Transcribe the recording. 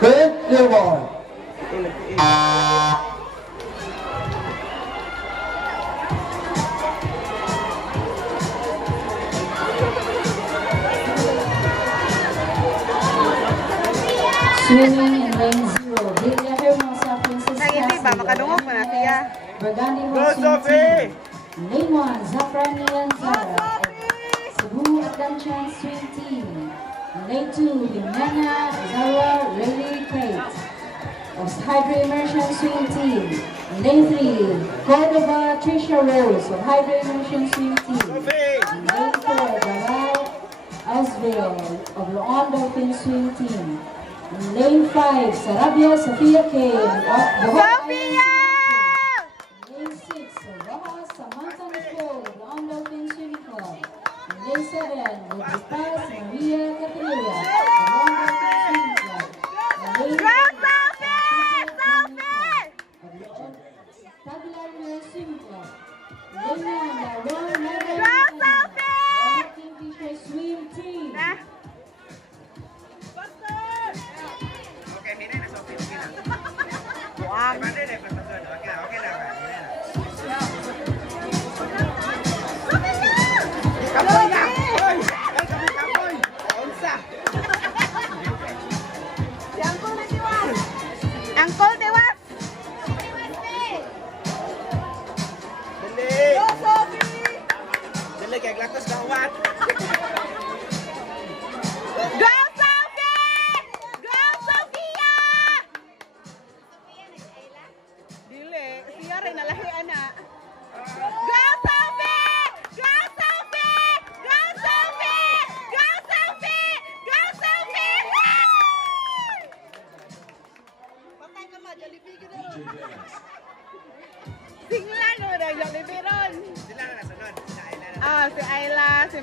Good reward. Swimming in lane 0. Bigla kayo mga sa Princess Nangiti ba? Makadungog mo na siya. Burgundy Racing Team. Lane 1, Zafran Nilanzara. Cebu Atlanchan Swim Team. Lane 2, Limana Zawa Rayleigh Crate. Of Hydro Immersion Swim Team. Lane 3, Cordova Tricia Rose of Hydro Immersion Swim Team. Lane 4, Davao Ausville of Luon Dolphin Swim Team. Lane 5, Sarabia Sophia Kane of Sophia! Lane 6, Rojas Samantha Nicole of Luon Dolphin Swimming Club. Lane 7, Lubritas Maria Cataleya of Luon Dolphin Swimming Club. Lane 8, Tagliar Swimming Club. Lane 9, Laron Mega of Kingfisher Swim Team. Angkol Dewas. Dali kay glakos kawat. Go Sophie! Go Sophia! Dili, siya rin nalahi ana. Go Sophie! Go Sophie! Go Sophie! Go Sophie! Go Sophie! Patay ka ma, Jollibee ka na. Singlan mo na, Jollibee ron. Sila na nasunod. Ah, si Ayla, si